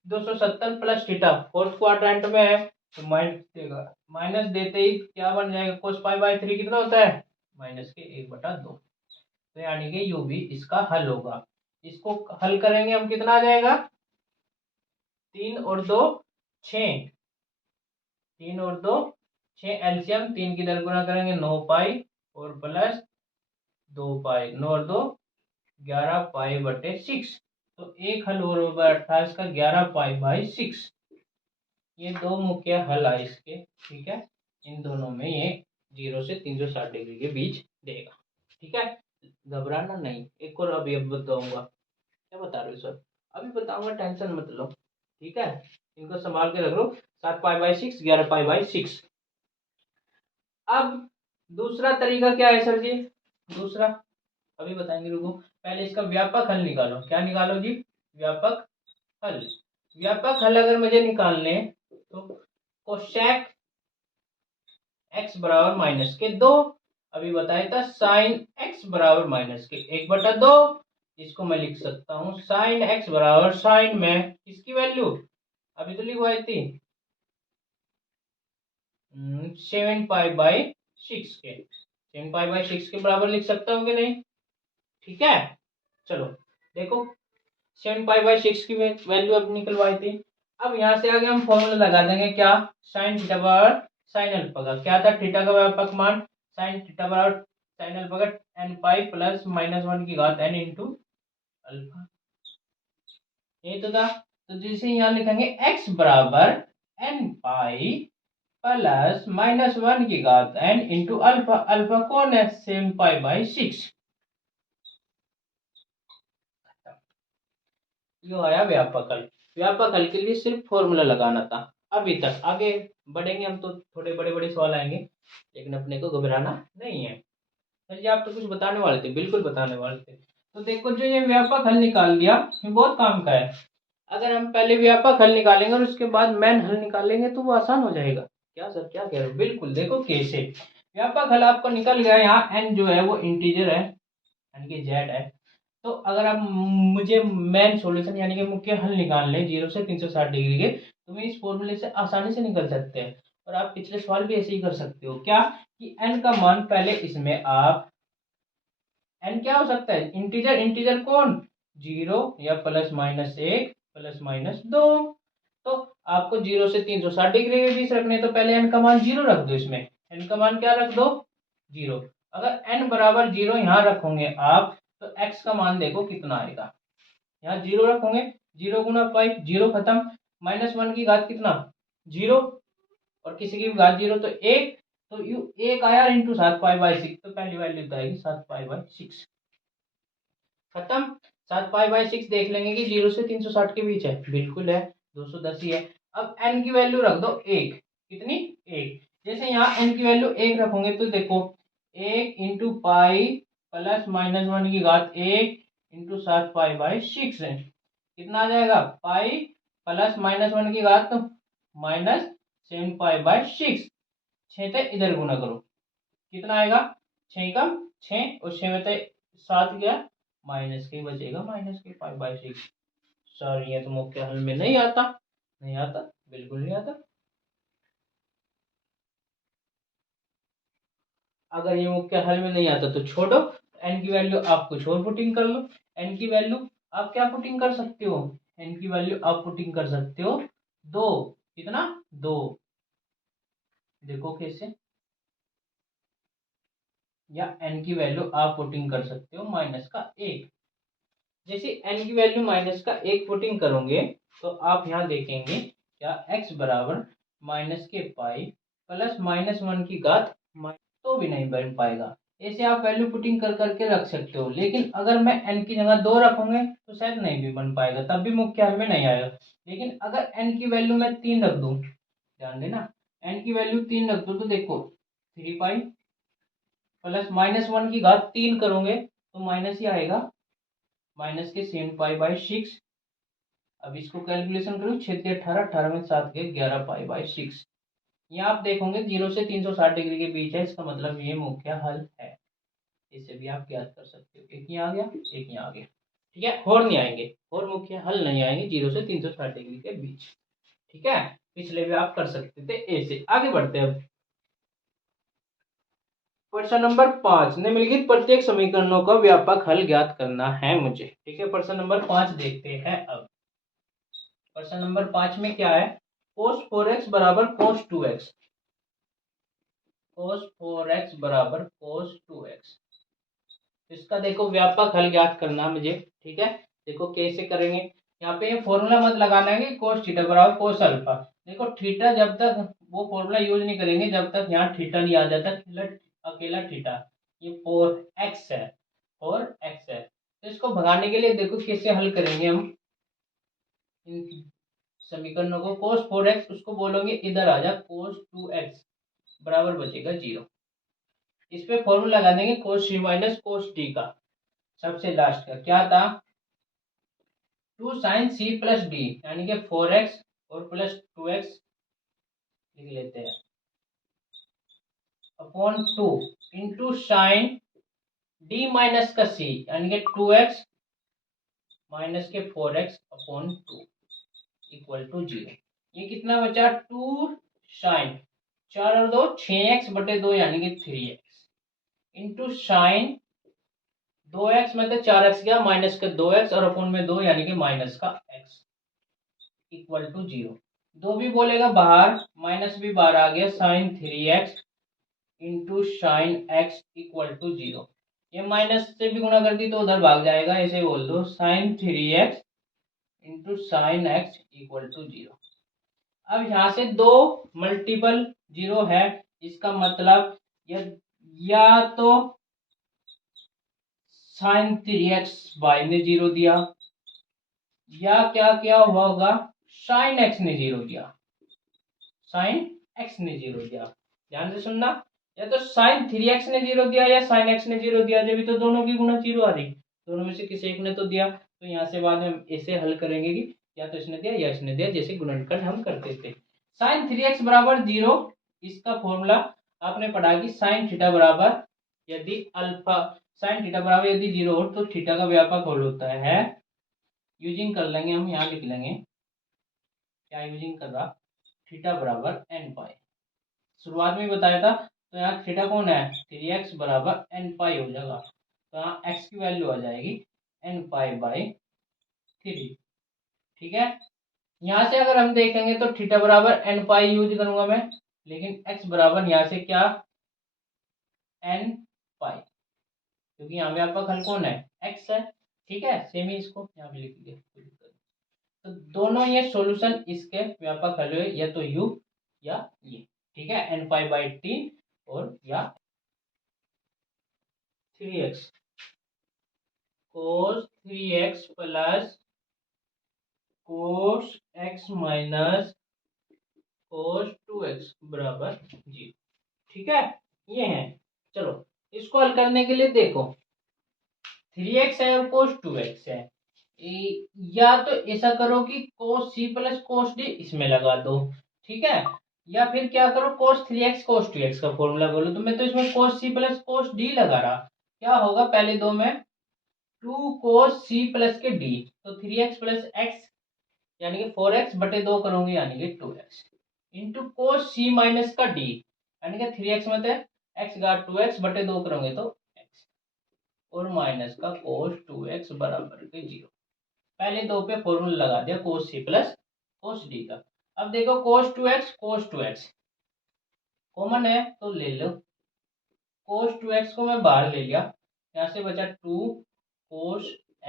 270 प्लस थीटा फोर्थ क्वाड्रेंट में है तो माइनस देगा। माइनस देते ही क्या बन जाएगा, कोस पाई बाई 3 कितना होता है, -1/2। तो यानी कि यू भी इसका हल होगा। इसको हल करेंगे हम, कितना आ जाएगा, 3 और 2 6, 3 और 2 6, एलसीएम 3 की दर गुना करेंगे 9 पाई, और प्लस 2 पाई, 9 और 2 11 पाई/6। तो एक हल और होगा 28 का, 11 पाई/6। ये दो मुख्य हल आए इसके। ठीक है, इन दोनों में ये 0 से 360 डिग्री के बीच देगा। ठीक है, घबराना नहीं। एक और अभी अब बताऊंगा। क्या बता रहे हो सर, अभी बताऊंगा, टेंशन मत लो। ठीक है, इनको संभाल के रख लो। 7 पाई/6, 11 पाई/6। अब दूसरा तरीका क्या है सर जी, दूसरा अभी बताएंगे, रुको। पहले इसका व्यापक हल निकालो। क्या निकालो जी, व्यापक हल। व्यापक हल अगर मुझे निकालने, तो कोशेक एक्स बराबर -2, अभी बताया था साइन एक्स बराबर -1/2। इसको मैं लिख सकता हूँ साइन एक्स बराबर, साइन में किसकी वैल्यू अभी तो लिखवाई थी, 7 पाई/6 के, 7 पाई/6 के बराबर लिख सकता हूँ कि नहीं। ठीक है, चलो देखो, 7 पाई/6 की वैल्यू अब निकलवाई थी। अब यहाँ से आगे हम फॉर्मूला लगा देंगे, क्या, साइन थीटा बराबर साइन अल्फा का, क्या था थीटा का व्यापक मान, साइन थीटा बराबर साइन अल्फा का n पाई प्लस -1 की घात n इंटू अल्फा, ये तो था। तो जैसे यहाँ लिखेंगे x बराबर n पाई प्लस -1 की घात n इंटू अल्फा। अल्फा कौन है, 7 पाई/6। यो आया व्यापक हल। व्यापक हल के लिए सिर्फ फॉर्मूला लगाना था। अभी तक आगे बढ़ेंगे हम तो थोड़े बड़े बड़े सवाल आएंगे, लेकिन अपने को घबराना नहीं है। सर जी आप तो कुछ बताने वाले थे, बिल्कुल बताने वाले थे। तो देखो, जो ये व्यापक हल निकाल दिया, ये बहुत काम का है। अगर हम पहले व्यापक हल निकालेंगे और उसके बाद मैन हल निकालेंगे तो वो आसान हो जाएगा। क्या सर, क्या कह रहे हो, बिल्कुल। देखो कैसे, व्यापक हल आपको निकल गया। यहाँ एन जो है वो इंटीजर है यानी कि जेड है। तो अगर आप मुझे मेन सॉल्यूशन यानी कि मुख्य हल निकाल लें 0 से 360 डिग्री के, तो मैं इस फॉर्मूले से आसानी से निकल सकते हैं। और आप पिछले सवाल भी ऐसे ही कर सकते हो, क्या, कि n का मान पहले इसमें आप, n क्या हो सकता है, इंटीजर। इंटीजर कौन, 0 या +-1 +-2। तो आपको 0 से 360 डिग्री के बीच रखने, तो पहले n का मान 0 रख दो। इसमें n का मान क्या रख दो, 0। अगर n बराबर 0 यहाँ रखोगे आप, तो x का मान देखो कितना आएगा। यहाँ 0 रखोगे, 0 गुना पाई, 0 खत्म, -1 की घात कितना, 0, और किसी की भी घात 0 तो 1। तो यू एक आया इंटू 7 पाई/6, तो पहली वैल्यू तो आएगी 7 पाई/6। खत्म। 7 पाई/6 देख लेंगे कि 0 से 360 के बीच है, बिल्कुल है, 210 ही है। अब n की वैल्यू रख दो 1। कितनी? 1। जैसे यहाँ n की वैल्यू 1 रखोगे तो देखो 1 इंटू पाई प्लस माइनस 1 की घात 1 इंटू 7 पाई/6 है। कितना आ जाएगा? पाई प्लस माइनस 1 की घात माइनस 7 पाई/6। 6 से इधर गुना करो, कितना आएगा? 6 कम 6 और 6 में 7 गया, माइनस के बचेगा, माइनस के 5/6। सर ये तो मुख्य हल में नहीं आता, नहीं आता, बिल्कुल नहीं आता। अगर ये मुख्य हल में नहीं आता तो छोड़ो, एन की वैल्यू आप कुछ और पुटिंग कर लो। एन की वैल्यू आप क्या पुटिंग कर सकते हो? एन की वैल्यू आप पुटिंग कर सकते हो 2। कितना? 2। देखो कैसे। या एन की वैल्यू आप पुटिंग कर सकते हो -1। जैसे n की वैल्यू -1 पुटिंग करोगे तो आप यहाँ देखेंगे क्या x बराबर -के पाई प्लस -1 की घात, तो भी नहीं बन पाएगा। ऐसे आप वैल्यू पुटिंग कर करके रख सकते हो, लेकिन अगर मैं n की जगह 2 रखूंगे तो शायद नहीं भी बन पाएगा, तब भी मुख्य हल में नहीं आएगा। लेकिन अगर n की वैल्यू मैं 3 रख दूं, ध्यान देना, n की वैल्यू 3 रख दूं तो देखो 3 पाई प्लस -1 की घात 3 करोगे तो माइनस ही आएगा, माइनस के 7 पाई/6। अब इसको कैलकुलेशन करो, 6×18, 18 में 7 के 11 पाई/6। यहाँ आप देखोगे 0 से 360 डिग्री के बीच है, इसका मतलब ये मुख्य हल है। इसे भी आप ज्ञात कर सकते हो। एक यहाँ आ गया, एक यहाँ आ गया, ठीक है। और नहीं आएंगे, और मुख्य हल नहीं आएंगे 0 से 360 डिग्री के बीच, ठीक है। पिछले भी आप कर सकते थे। ऐसे आगे बढ़ते हैं। अब प्रश्न नंबर 5, निम्नलिखित प्रत्येक समीकरणों का व्यापक हल ज्ञात करना है मुझे, ठीक है। प्रश्न नंबर 5 देखते हैं। अब प्रश्न नंबर 5 में क्या है? cos 4x बराबर cos 2x, cos 4x बराबर cos 2x। इसका देखो व्यापक हल ज्ञात करना मुझे, ठीक है। देखो कैसे करेंगे। यहाँ पे फॉर्मूला मत लगाना है कि cos थीटा बराबर cos अल्फा। देखो थीटा जब तक वो फॉर्मूला यूज नहीं करेंगे जब तक यहाँ थीटा नहीं आ जाता, अकेला थीटा। ये 4x है, 4x है। तो इसको भगाने के लिए देखो कैसे हल करेंगे हम इन समीकरणों को। cos 4x उसको बोलोगे इधर आ जा, cos 2x बराबर बचेगा 0। इस पे फॉर्मूला लगा देंगे cos c minus cos d का। सबसे लास्ट का क्या था? 2 sin c प्लस d, यानी कि 4x और प्लस 2x लिख लेते हैं, upon 2 into sine d minus का c, यानी कि 2x माइनस के 4x अपॉन 2 इक्वल टू 0। ये कितना बचा? 2 साइन 4 और 2 6x/2 यानी कि 3x इंटू साइन 2x में तो 4x गया, माइनस का 2x और अपॉन में 2 यानी कि माइनस का x इक्वल टू 0। 2 भी बोलेगा बाहर, माइनस भी बाहर आ गया, sine 3x into sine x equal to 0। ये माइनस से भी गुणा कर दी तो उधर भाग जाएगा, ऐसे बोल दो sine 3x into sine x equal to 0। अब यहाँ से 2 मल्टीपल 0 है, इसका मतलब या तो साइन 3x y ने 0 दिया, या क्या क्या हुआ होगा, साइन x ने 0 दिया, साइन x ने 0 दिया। ध्यान से सुनना, या तो साइन 3x ने 0 दिया या साइन x ने 0 दिया, जब तो दोनों की गुणा 0 आ रही, दोनों में से किसी एक ने तो दिया। तो यहाँ से बाद में ऐसे हल करेंगे कि या तो इसने दिया या इसने दिया, जैसे गुणनखंड हम करते थे। साइन 3x बराबर 0, इसका फॉर्मूला आपने पढ़ा कि साइन थीटा बराबर यदि अल्फा, साइन थीटा बराबर यदि 0 हो तो थीटा का व्यापक होल होता है। यूजिंग कर लेंगे हम, यहाँ लिख लेंगे क्या यूजिंग कर रहा, थीटा बराबर एन पाई। शुरुआत में बताया था, तो यहाँ थीटा कौन है, 3x बराबर एन पाई हो जाएगा। तो यहाँ x की वैल्यू आ जाएगी एन पाई/3, ठीक है। यहाँ से अगर हम देखेंगे तो थीटा बराबर एन पाई यूज करूंगा मैं, लेकिन x बराबर यहाँ से क्या, एन पाई, क्योंकि यहाँ व्यापक हल कौन है, x है, ठीक है। सेम ही इसको यहाँ पे लिख दिया। तो दोनों ये सॉल्यूशन इसके व्यापक हल हुए, या तो u या ये, ठीक है। एन पाई/3 और या 3x cos 3x plus cos x minus cos 2x बराबर 0। ठीक है, ये है। चलो इसको हल करने के लिए देखो 3x है और cos 2x है। या तो ऐसा करो कि cos c plus cos d इसमें लगा दो, ठीक है। या फिर क्या करो cos 3x cos 2x का फॉर्मूला बोलो। तो मैं तो इसमें cos c plus cos d लगा रहा। क्या होगा पहले दो में 2 cos c प्लस के d, तो 3x प्लस x यानी कि 4x बटे 2 करोगे यानी कि 2x into cos c minus का d यानी कि 3x मतलब x घात 2x बटे 2 करोगे तो x और माइनस का cos 2x बराबर के 0। पहले दो पे फॉर्मूला लगा दिया cos c plus cos d का। अब देखो cos 2x कॉमन है तो ले लो। cos 2x को मैं बाहर ले लिया, यहाँ से बचा 2 cos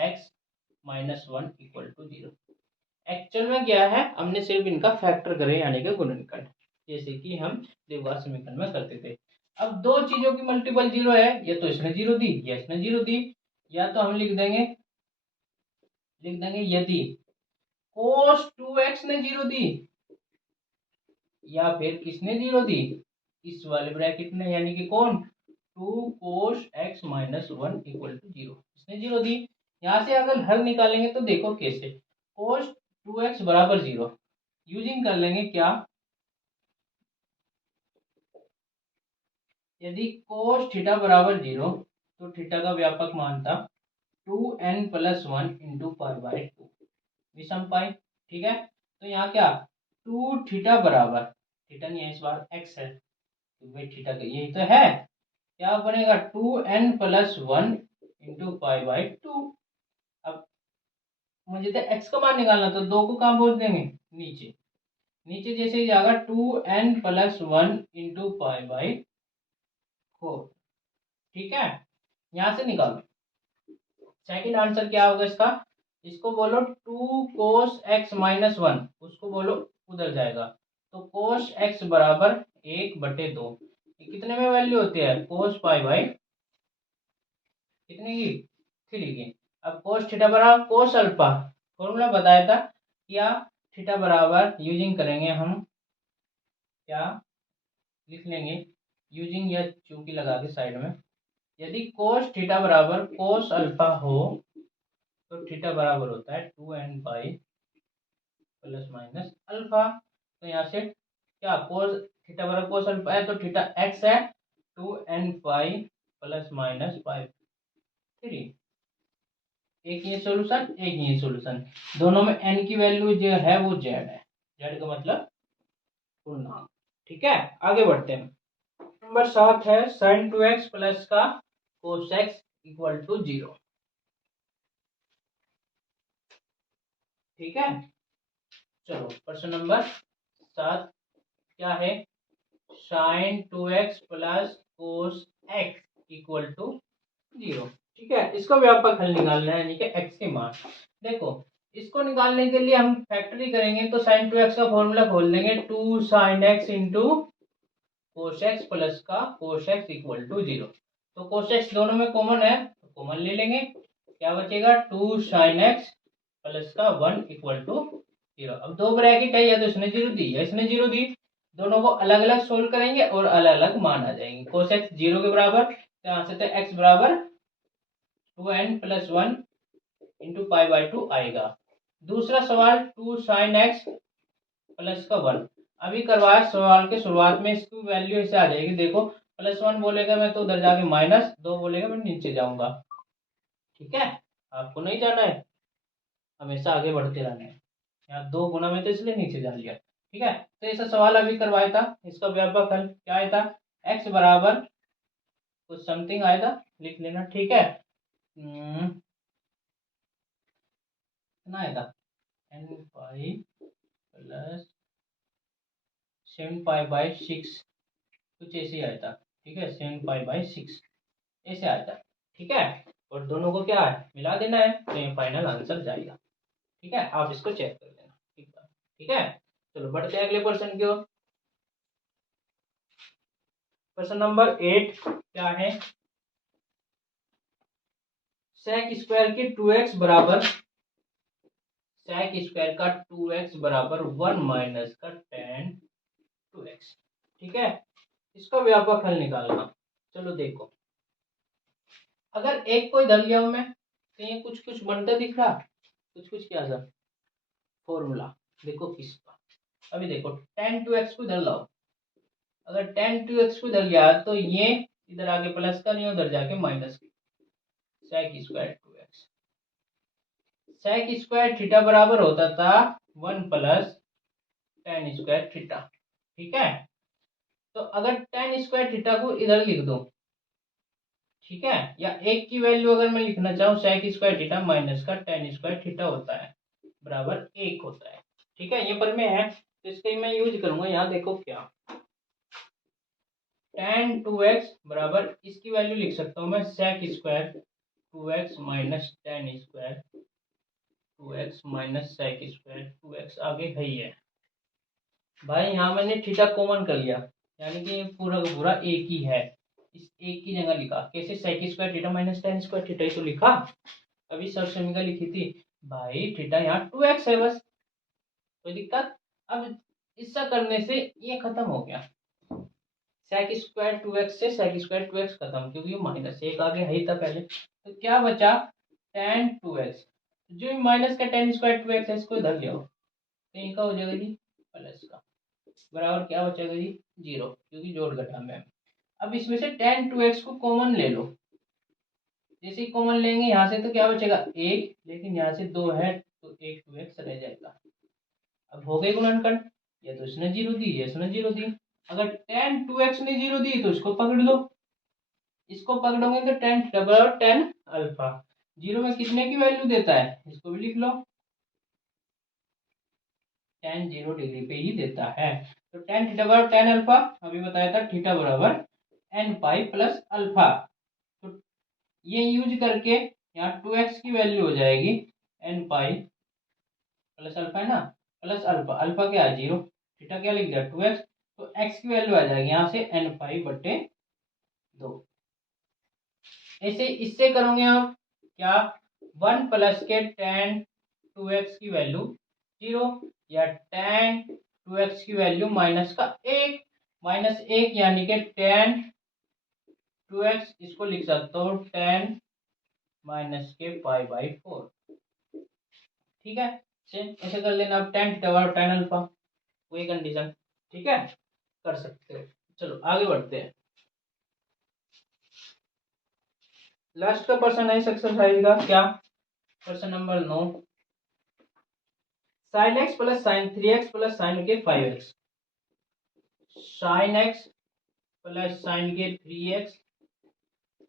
x minus 1 equal to 0। Actual में क्या है, हमने सिर्फ इनका फैक्टर करे यानी कि गुणनखंड, जैसे कि हम द्विघात समीकरण में करते थे। अब दो चीजों की मल्टीपल 0 है, या तो इसने 0 दी या इसने 0 दी। या तो हम लिख देंगे यदि cos 2x ने 0 दी या फिर किसने 0 दी, इस वाले ब्रैकेट में, यानी कि कौन 2 cos x minus 1 equal to 0, इसने 0 दी। यहाँ से अगर हल निकालेंगे तो देखो कैसे, cos 2x बराबर 0 यूजिंग कर लेंगे क्या, यदि cos थीटा बराबर 0 तो थीटा का व्यापक मान था 2n plus 1 into pi by 2 विषम पाई। ठीक है, तो यहाँ क्या 2 थीटा बराबर, थीटा नहीं है इस बार x है, तो भाई थीटा का यही तो है, क्या बनेगा 2n plus 1 into pi by 2। अब मुझे तो x का मान निकालना, तो दो को कहाँ बोल देंगे नीचे, नीचे जैसे ही जाएगा 2n plus 1 into pi by 4। ठीक है, यहां से निकालो सेकंड आंसर क्या होगा इसका, इसको बोलो 2 cos x माइनस 1, उसको बोलो उधर जाएगा, तो cos x बराबर 1/2। कितने में वैल्यू होती है cos पाई बाई कितने की 3 की। अब cos थीटा बराबर cos अल्फा, फॉर्मूला बताया था क्या, थीटा बराबर यूजिंग करेंगे हम क्या लिख लेंगे, यूजिंग या चूंकि लगा के साइड में, यदि cos थीटा बराबर cos अल्फा हो तो थीटा बराबर होता है 2n पाई प्लस माइनस अल्फा। तो यहाँ से क्या cos थीटा बराबर cos अल्फा है तो थीटा x है 2n पाई प्लस माइनस पाई 3। एक ये सॉल्यूशन एक ये सॉल्यूशन, दोनों में n की वैल्यू जो है वो z है, z का मतलब पूर्णांक। ठीक है, आगे बढ़ते हैं। नंबर 7 है sin 2x प्लस का cos x इक्वल टू 0। ठीक है, चलो प्रश्न नंबर 7 क्या है, sin 2x plus cos x equal to 0। ठीक है, इसका व्यापक हल निकालना है यानी कि x के मान। देखो इसको निकालने के लिए हम फैक्टरी करेंगे, तो sin 2x का फॉर्मूला खोल देंगे 2 sin x into cos x plus का cos x इक्वल टू 0। तो cos x दोनों में कॉमन है तो कॉमन ले लेंगे, क्या बचेगा 2 sin x प्लस का 1 इक्वल टू 0। अब दो ब्रैकेट है, या तो इसने 0 दी या इसने 0 दी, दोनों को अलग अलग सोल्व करेंगे और अलग अलग मान आ जाएंगे। cos x 0 के बराबर, तो यहाँ से तो x बराबर 2n plus 1 into pi by 2 आएगा। दूसरा सवाल 2 sin x प्लस का 1, अभी करवाया सवाल के शुरुआत में, इसकी वैल्यू ऐसे आ जाएगी, देखो प्लस 1 बोलेगा मैं तो उधर जाके माइनस 2 बोलेगा मैं नीचे जाऊंगा। ठीक है, आपको नहीं जाना है, हमेशा आगे बढ़ते रहना है। यहाँ 2 गुना में तो इसलिए नीचे जा लिया। ठीक है, तो ऐसा सवाल अभी करवाया था, इसका व्यापक हल क्या आया था, x बराबर कुछ समथिंग आया था, लिख लेना। ठीक है, कितना आया था n pi plus 7 pi by 6, कुछ ऐसे ही आया था। ठीक है, 7 पाई बाई 6 ऐसे आया था। ठीक है, और दोनों को क्या है मिला देना है, तो ये फाइनल आंसर जाएगा। ठीक है, आप इसको चेक कर लेना। ठीक है, चलो बढ़ते हैं अगले क्वेश्चन की ओर। क्वेश्चन नंबर 8 क्या है, सेक स्क्वायर की 2x बराबर, सेक स्क्वायर का 2x बराबर 1 माइनस का tan 2x। ठीक है, इसका व्यापक हल निकालना। चलो देखो, अगर एक को इधर लिया हूं मैं तो ये कुछ कुछ बनता दिख रहा, कुछ कुछ क्या सर, फॉर्मूला देखो किसका। अभी देखो tan 2x को इधर लाओ, अगर tan 2x को इधर लिया तो ये इधर आगे प्लस का नहीं, उधर जाके माइनस का, sec square 2x, sec square theta बराबर होता था 1 प्लस tan स्क्वायर थीटा। ठीक है, तो अगर tan स्क्वायर थीटा को इधर लिख दो, ठीक है, या एक की वैल्यू अगर मैं लिखना चाहूँ, सेक स्क्वायर थीटा माइनस का tan स्क्वायर थीटा होता है बराबर 1 होता है। ठीक है, ये पर में है तो इसका मैं यूज करूंगा। यहाँ देखो क्या, tan 2x बराबर, इसकी वैल्यू लिख सकता हूँ मैं sec square 2x minus tan square 2x minus sec square 2x, आगे है ही है भाई। यहाँ मैंने थीटा कॉमन कर लिया, यानी कि पूरा का पूरा एक ही है, इस एक की जगह लिखा। कैसे, sec square theta minus tan square theta ही तो लिखा। अभी सर समीका लिखी थी भाई, थीटा यहाँ 2x है बस, कोई दिक्कत। अब इससे करने से ये खत्म हो गया, सेक स्क्वायर 2x से सेक स्क्वायर 2x खत्म, क्योंकि माइनस एक आगे है ही था पहले। तो क्या बचा, tan 2x, जो माइनस का tan स्क्वायर 2x है इसको इधर ले आओ, तो इनका हो जाएगा जी प्लस का, बराबर क्या बचेगा जी 0, क्योंकि जोड़ घटा में। अब इसमें से tan 2x को कॉमन ले लो, जैसे ही कॉमन लेंगे यहाँ से तो क्या बचेगा 1, लेकिन यहाँ से 2 है तो एक 2x रह जाएगा। अब हो गए गुणनखंड, ये तो इसने 0 दी, ये इसने 0 दी। अगर tan 2x ने 0 दी तो इसको पकड़ लो, इसको पकड़ोगे तो tan थीटा बराबर tan अल्फा, 0 में कितने की वैल्यू देता है इसको भी लिख लो, tan 0 डिग्री पे ही देता है। तो tan थीटा बराबर tan अल्फा, अभी बताया था थीटा बराबर n पाई प्लस अल्फा। तो ये यूज करके यहाँ 2x की वैल्यू हो जाएगी n पाई प्लस अल्फा, है ना, प्लस अल्फा, अल्फा क्या है 0, थीटा क्या लिख दिया 2x, तो x की वैल्यू आ जाएगी यहाँ से n पाई बटे 2। ऐसे इससे करोगे आप क्या, 1 प्लस के tan 2x की वैल्यू 0, या tan 2x की वैल्यू माइनस का 1, माइनस 1 यानी कि tan 2x, इसको लिख सकते हो tan माइनस के पाई बाई 4। ठीक है, ऐसे कर लेना आप, tan थीटा बराबर tan अल्फा, वही कंडीशन। ठीक है, कर सकते हो। चलो आगे बढ़ते हैं, लास्ट का पर्सन है इस एक्सरसाइज का, क्या, person number 9, sine x plus sign 3x plus sign के 5x, sine x plus sign के 3x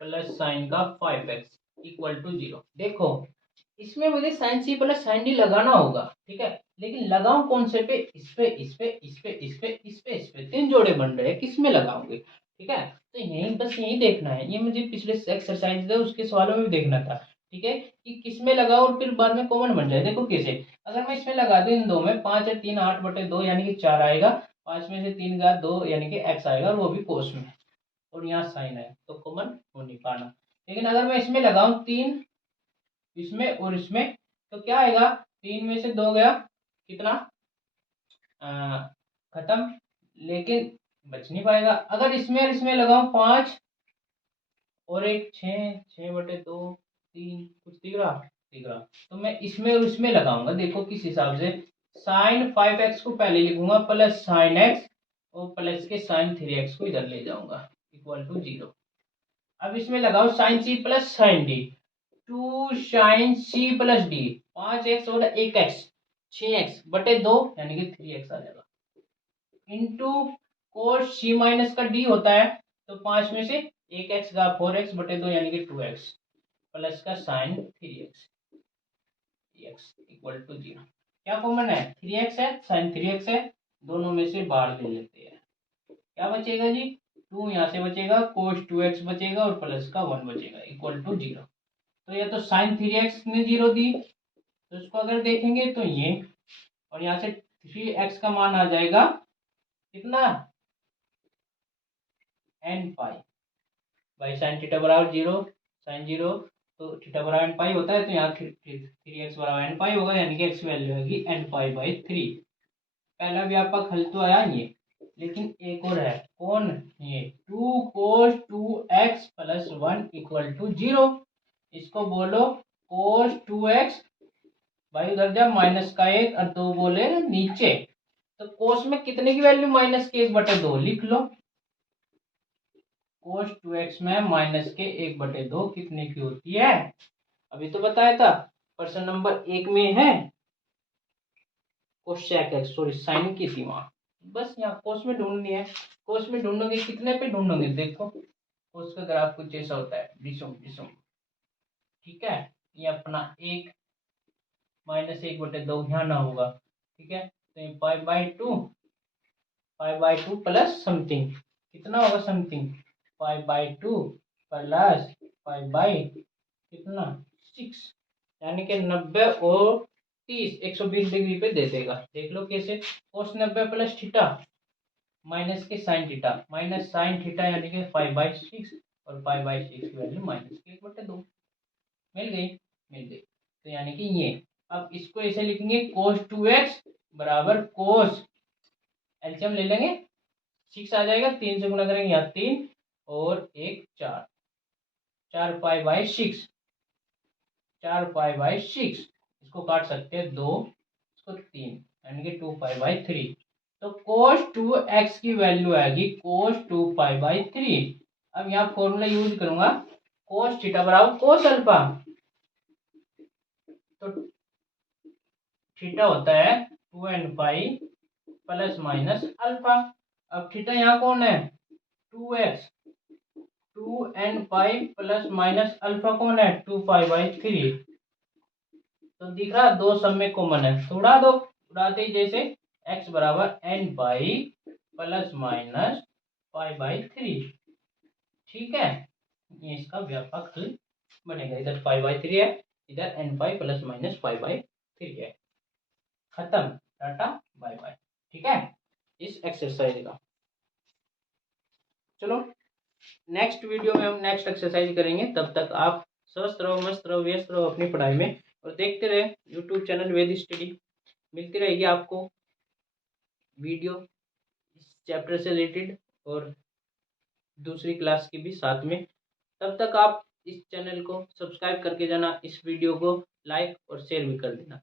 प्लस साइन का 5x इक्वल टू 0। देखो इसमें मुझे sine C plus sine D लगाना होगा, ठीक है, लेकिन लगाऊं कौन से पे, इस पे, इस पे, इस पे, इस पे, इस पे, इस पे, 3 जोड़े बन रहे हैं, किस में लगाऊंगे। ठीक है, तो यही बस यही देखना है, ये मुझे पिछले एक्सरसाइज है उसके सवालों में भी देखना था। ठीक है, कि किस में लगाओ और फिर बाद में कॉमन बन जाए। देखो कैसे, अगर मैं इसमें लगा दूं इन दो में, 5 और 3 8 बटे 2 यानी कि 4 आएगा, 5 में से 3 का 2 यानी कि x आएगा, और वो भी कोस में, और यहाँ साइन है तो कॉमन हो नहीं पाना। लेकिन अगर मैं इसमें लगाऊं 3, इसमें और इसमें, तो क्या आएगा, 3 में से 2 गया, कितना, खत्म, लेकिन बच नहीं पाएगा। अगर इसमें और इसमें लगाऊं 5 और एक 6, 6/2, 3, कुछ दिख रहा, तो मैं इसमें और इसमें लगाऊंगा। देखो किस हिसाब से, साइन 5x को पहले लिखूंगा प्लस साइन एक्स, और प्लस के साइन 3x को इधर ले जाऊंगा इक्वल टू 0। अब इसमें लगाओ sine C plus sine D, 2 sine C plus D, 5x और 1x 6x/2 यानी कि 3x आ जाएगा, इंटू कोस सी माइनस का डी होता है, तो 5 में से 1x का 4x/2 यानी कि 2x प्लस का साइन 3x इक्वल टू 0। क्या कॉमन है, 3x है, साइन 3x है, दोनों में से बाहर ले लेते हैं, क्या बचेगा जी 2, यहाँ से बचेगा कोस 2x बचेगा, और प्लस का 1 बचेगा इक्वल टू 0। तो ये तो साइन 3x ने 0 दी, तो इसको अगर देखेंगे तो ये, और यहाँ से 3x का मान आ जाएगा कितना, n pi by sine theta बराबर 0, साइन 0 तो थीटा बराबर एन पाई होता है, तो यहाँ 3x बराबर एन पाई होगा, यानी कि x की वैल्यू होगी एन पाई बाई 3। पहला व्यापक हल तो आया ये, लेकिन एक और है, कौन? ये 2 cos 2x plus 1 equal to 0। इसको बोलो cos 2x, भाई उधर जा माइनस का 1 और 2 बोले नीचे, तो कोस में कितने की वैल्यू? माइनस के 1/2 लिख लो। कोस 2x में माइनस के 1/2 कितने की होती है? अभी तो बताया था, प्रश्न नंबर 1 में है कोसेक एक्स, सॉरी साइन की थी वहां, बस यहाँ कोस में ढूंढनी है। कोस में ढूंढोगे कितने पे ढूंढोगे? देखो कोस का ग्राफ कुछ ऐसा होता है, डिसम डिसम, ठीक है। ये अपना 1 माइनस 1/2 यहाँ ना होगा, ठीक है। तो ये pi by two plus something, कितना होगा something? Pi by two plus pi by कितना 6, यानी कि 90 और 30 120 डिग्री पे दे देगा। देख लो कैसे, कोस 90 प्लस थीटा माइनस के sign theta, minus sine theta यानी कि 5/6 और 5/6 की वैल्यू माइनस के 1/2। मिल गई? मिल गई। तो यानी कि ये, अब इसको ऐसे लिखेंगे cos 2x बराबर cos, एलसीएम ले लेंगे, 6 आ जाएगा, 3 से गुणा करेंगे यहाँ 3 और 1 4, 4 पाई बाई 6, 4 पाई बाई 6, इसको काट सकते हैं 2, इसको 3, यानी कि 2 पाई बाई 3। तो cos 2x की वैल्यू आएगी cos 2 पाई बाई 3। अब यहाँ फॉर्मूला यूज करूंगा, cos थीटा बराबर cos अल्फा, तो थीटा होता है 2n पाई प्लस माइनस अल्फा। अब थीटा यहाँ कौन है? 2x, 2n पाई प्लस माइनस अल्फा कौन है? 2 पाई बाई 3। तो दिख रहा दो सब में कॉमन है, तो उड़ा दो, उड़ाते ही जैसे x बराबर n pi plus minus pi by 3, ठीक है। ये इसका व्यापक हल बनेगा, इधर पाई बाई 3 है, इधर n pi plus minus pi by 3 है। खत्म, टाटा बाय बाय, ठीक है इस एक्सरसाइज का। चलो नेक्स्ट वीडियो में हम नेक्स्ट एक्सरसाइज करेंगे, तब तक आप स्वस्थ रहो, मस्त रहो, व्यस्त रहो अपनी पढ़ाई में, और देखते रहे यूट्यूब चैनल वेद स्टडी। मिलती रहेगी आपको वीडियो इस चैप्टर से रिलेटेड और दूसरी क्लास की भी साथ में। तब तक आप इस चैनल को सब्सक्राइब करके जाना, इस वीडियो को लाइक और शेयर भी कर देना।